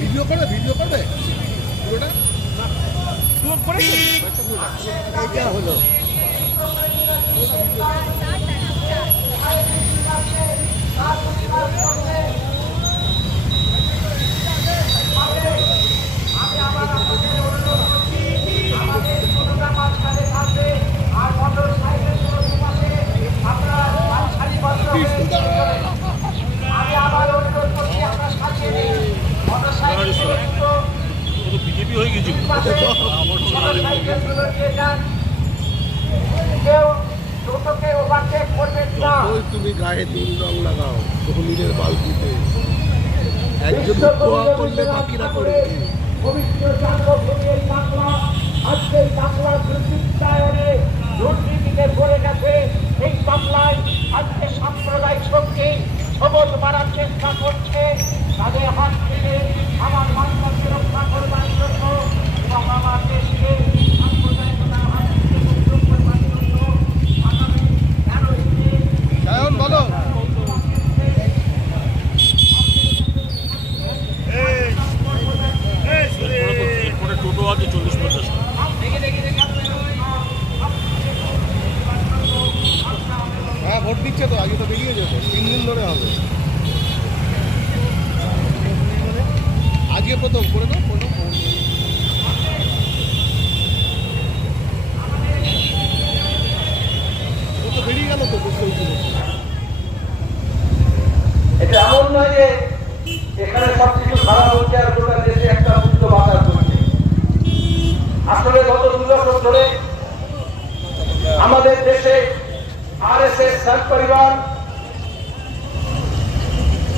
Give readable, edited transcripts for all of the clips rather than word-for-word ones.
Video করবে পুরোটা এইটা হলো বিজেপি হয়ে গেছিল তুমি গায়ে নীল রং লাগাও হলুদের বালতিতে একজন করলে বাকিরা করে আজকে বাংলার দুর্বৃত্তায়নে দুর্নীতিতে ভরে গেছে। এই বাংলায় আজকে সাম্প্রদায়িক শক্তি সবল মারার চেষ্টা করছে। তাদের হাত থেকে আমার বাংলাকে রক্ষা করবার জন্য এবং আমার দেশকে সাম্প্রদায়িকতার হাত থেকে মুক্ত করবার জন্য আগামী 11 বলো এরপরে টোটো আছে 40-50। হ্যাঁ ভোট দিচ্ছে তো আগে তো বেরিয়ে যাবে 3 দিন ধরে হবে আজকে প্রথম করে দাও তো বেরিয়ে গেল তো বুঝতে হয়েছিল এটা এমন নয় যে এখানে সবকিছু খারাপ হচ্ছে আর গোটা দেশে একটা মুক্ত বাতাস করছে। আসলে গত 2 বছর ধরে আমাদের দেশে আরএসএস সাত পরিবার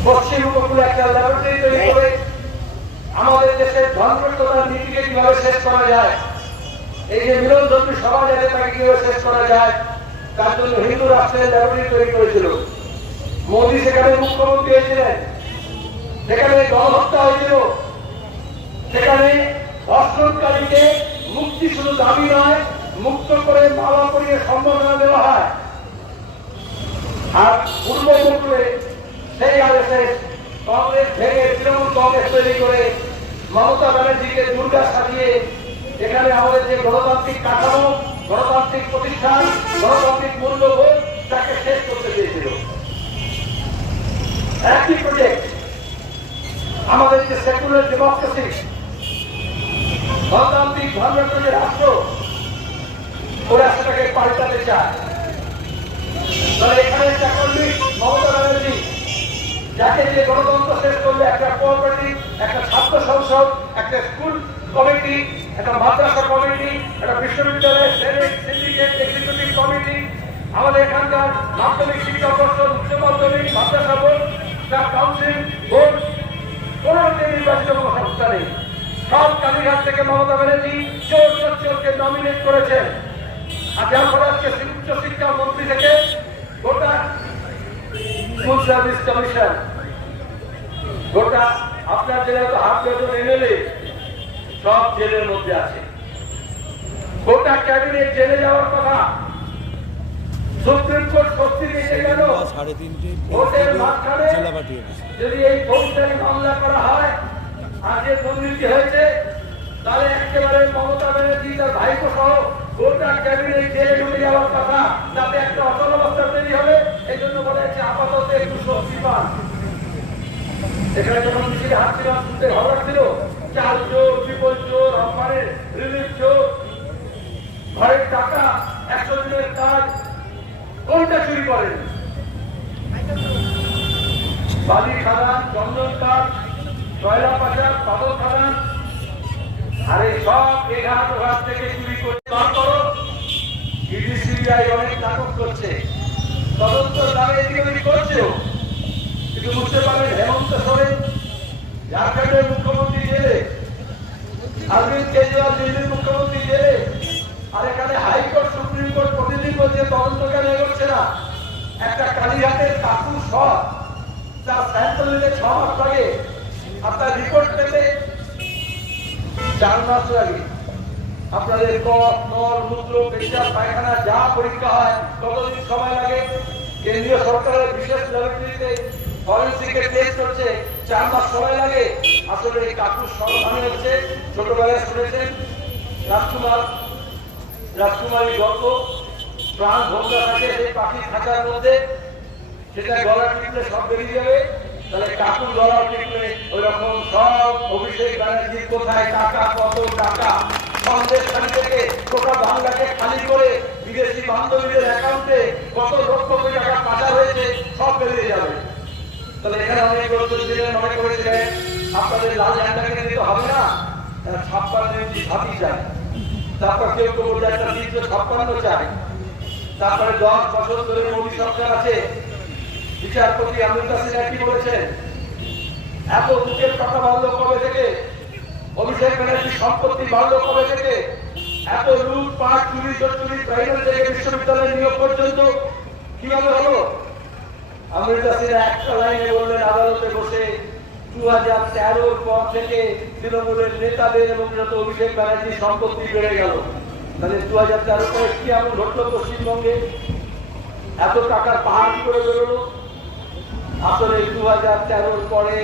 পশ্চিম উপকূলে একটা ল্যাবরেটরি তৈরি করে আমাদের দেশের ধর্মপ্রধান নীতিকে কিভাবে শেষ করা যায়, এই যে মিলনধর্মী সমাজ আছে তাকে কিভাবে শেষ করা যায়, তার জন্য হিন্দু রাষ্ট্রের ল্যাবরেটরি তৈরি করেছিল। মোদী সেখানে মুখ্যমন্ত্রী হয়েছিলেন, সেখানে গণহত্যা হয়েছিল, সেখানে ধর্ষণকারীকে মুক্তি শুধু দাবি নয়, মুক্ত করে মামলা করিয়ে সম্বর্ধনা দেওয়া হয়। আর পূর্ব উপকূলে সেই আরএসএস কংগ্রেস ভেঙে তৃণমূল কংগ্রেস তৈরি করে মমতা ব্যানার্জিকে দুর্গা সাজিয়ে এখানে আমাদের যে গণতান্ত্রিক কাঠামো, গণতান্ত্রিক প্রতিষ্ঠান, গণতান্ত্রিক মূল্যবোধ তাকে শেষ করতে চেয়েছিল। একই প্রজেক্ট আমাদের যে সেকুলার ডেমোক্রেসি, গণতান্ত্রিক ধর্মের যে রাষ্ট্র, ওরা সেটাকে পাল্টাতে চায়। তাহলে এখানে একটা কর্মী মমতা ব্যানার্জি যাকে যে গণতন্ত্র শেষ করলে একটা কোঅপারেটিভ, একটা ছাত্র সংসদ, একটা স্কুল কমিটি, একটা মাদ্রাসা কমিটি, একটা বিশ্ববিদ্যালয়ের সেনেট, সিন্ডিকেট, এক্সিকিউটিভ কমিটি, আমাদের এখানকার মাধ্যমিক শিক্ষা পর্ষদ, উচ্চ মাধ্যমিক, মাদ্রাসা বোর্ড, স্টাফ কাউন্সিল বোর্ড, কোন নির্বাচিত কোনো সংস্থা নেই। সব কালীঘাট থেকে মমতা ব্যানার্জি চোরকে নমিনেট করেছেন। আর যার ফলে আজকে উচ্চ শিক্ষা মন্ত্রী থেকে গোটা স্কুল সার্ভিস কমিশন, গোটা আপনার জেলায় তো 8 জন এমএলএ সব জেলের মধ্যে আছে। গোটা ক্যাবিনেট জেলে যাওয়ার কথা। সুপ্রিম কোর্ট স্বস্তি দিয়েছে গেল 3:30 ভোটের মাঝখানে জেলা পাঠিয়ে দিয়েছে। যদি এই ফৌজদারি মামলা করা হয় আর যে দুর্নীতি হয়েছে, তাহলে একেবারে মমতা ব্যানার্জি তার ভাইপো সহ গোটা ক্যাবিনেট জেলে ঢুকে যাওয়ার কথা, যাতে একটা অচল অবস্থা তৈরি হবে। এই জন্য বলা হচ্ছে আপাতত একটু স্বস্তি পান। এখানে যখন মিছিলে হাত ছিল শুনতে ভালো লাগছিল, চাল চোর, ট্রিপল চোর, আম্বারের রিলিফ চোর, ঘরের টাকা, 100 দিনের কাজ, কোনটা চুরি করেন? বালি খাদান, চন্দন কাঠ, কয়লা পাচার, পাথর খাদান, আর এই সব এঘাট ওঘাট থেকে চুরি করতে বার করো। ইডি সিবিআই অনেক নাটক করছে, তদন্ত নামে এদিকে করছেও, কিন্তু বুঝতে পারবেন হেমন্ত সোরেন ঝাড়খণ্ডের মুখ্যমন্ত্রী জেলে, অরবিন্দ কেজরিওয়াল দিল্লির মুখ্যমন্ত্রী জেলে, আর এখানে হাইকোর্ট সুপ্রিম কোর্ট প্রতিদিন বলছে তদন্ত কেন এগোচ্ছে না। একটা কালীঘাটের কাকুর সব তার স্যাম্পল নিতে 6 মাস লাগে, আপনার রিপোর্ট পেতে 4 মাস লাগে। আপনাদের কফ, নল, মূত্র, পেশাব, পায়খানা যা পরীক্ষা হয় ততদিন সময় লাগে। কেন্দ্রীয় সরকারের বিশেষ ল্যাবরেটরিতে ফরেন্সিকের টেস্ট হচ্ছে 4 মাস সময় লাগে। আসলে এই কাকুর সমাধান হচ্ছে ছোটবেলায় শুনেছেন রাজকুমারী গল্প, প্রাণ ভোগা থাকে সেই পাখির খাঁচার মধ্যে, সেটা গলা টিপলে সব বেরিয়ে যাবে। তাহলে কাকুর গলা টিপলে ওই রকম সব অভিষেক ব্যানার্জির কোথায় টাকা, কত টাকা সন্দেশ খালি থেকে গোটা বাংলাকে খালি করে বিদেশি বান্ধবীদের অ্যাকাউন্টে কত লক্ষ কোটি টাকা পাচার হয়েছে সব বেরিয়ে যাবে। তাহলে এখানে অনেক লোক মনে করেছিলেন আপনাদের লাল ঝান্ডাকে দিতে হবে না, 56 ইঞ্চি ছাতি চাই। তারপর কেউ কেউ বলছে একটা 356 চাই। তারপরে 10 বছর ধরে মোদী সরকার আছে, বিচারপতি অমৃতা সিনহা কি বলেছেন, এত দুঃখের কথা বাড়লো কবে থেকে, অভিষেক ব্যানার্জির সম্পত্তি বাড়লো কবে থেকে, এত লুটপাট চুরি চুরি প্রাইভেট থেকে বিশ্ববিদ্যালয়ের নিয়োগ পর্যন্ত কিভাবে হলো? অমৃতা সিনহা একটা লাইনে বললেন আদালতে বসে, 2013 পর থেকে তৃণমূলের নেতাদের এবং যত অভিষেক ব্যানার্জির সম্পত্তি বেড়ে গেল। তাহলে 2013 পরে কি এমন ঘটলো পশ্চিমবঙ্গে, এত টাকার পাহাড় করে বেরোলো? আসলে 2013 পরে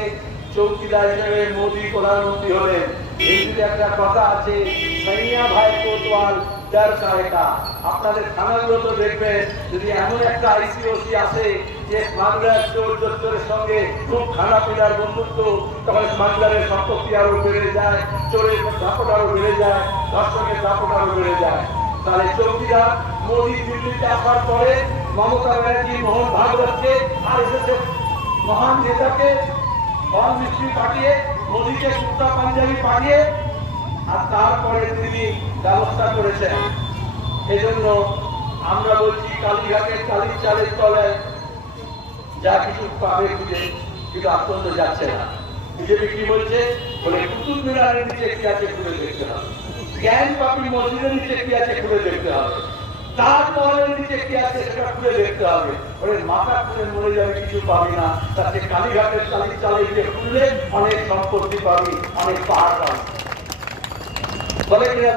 চৌকিদার হিসেবে মোদী প্রধানমন্ত্রী হলেন। এই যদি একটা কথা আছে, সাইয়া ভাই কোতওয়াল ডর কাহেগা। আপনাদের থানাগুলো তো দেখবেন, যদি এমন একটা আইসিওসি আসে যে স্মাগলার চোর চোরের সঙ্গে খুব খানা পিনার বন্ধুত্ব, তখন স্মাগলারের সম্পত্তি আরো বেড়ে যায়, চোরের দাপট আরো বেড়ে যায়, ধর্ষণের দাপট আরো বেড়ে যায়। তাহলে চৌকিদার মোদী দিল্লিতে আসার পরে মমতা ব্যানার্জি মোহন ভাগবতকে আর মহান নেতাকে ফল মিষ্টি পাঠিয়ে, মোদীকে কুর্তা পাঞ্জাবি পাঠিয়ে, আর তারপরে তিনি ব্যবস্থা করেছেন। এই জন্য আমরা বলছি কালীঘাটের কালীর চালের তলায় যা কিছু পাবে খুঁজে, কিন্তু আতঙ্ক যাচ্ছে না। বিজেপি কি বলছে, বলে কুতুব মিনারের নিচে কি আছে খুলে দেখতে হবে, জ্ঞান পাপি মসজিদের নিচে কি আছে খুলে দেখতে হবে, তাজমহলের নিচে কি আছে সেটা খুলে দেখতে হবে। ওরে মাথা খুলে মরে যাবে, কিছু পাবি না। তাতে কালীঘাটের কালীর চালে গিয়ে খুললে অনেক সম্পত্তি পাবি, অনেক পাহাড় পাবি। বলে কিনা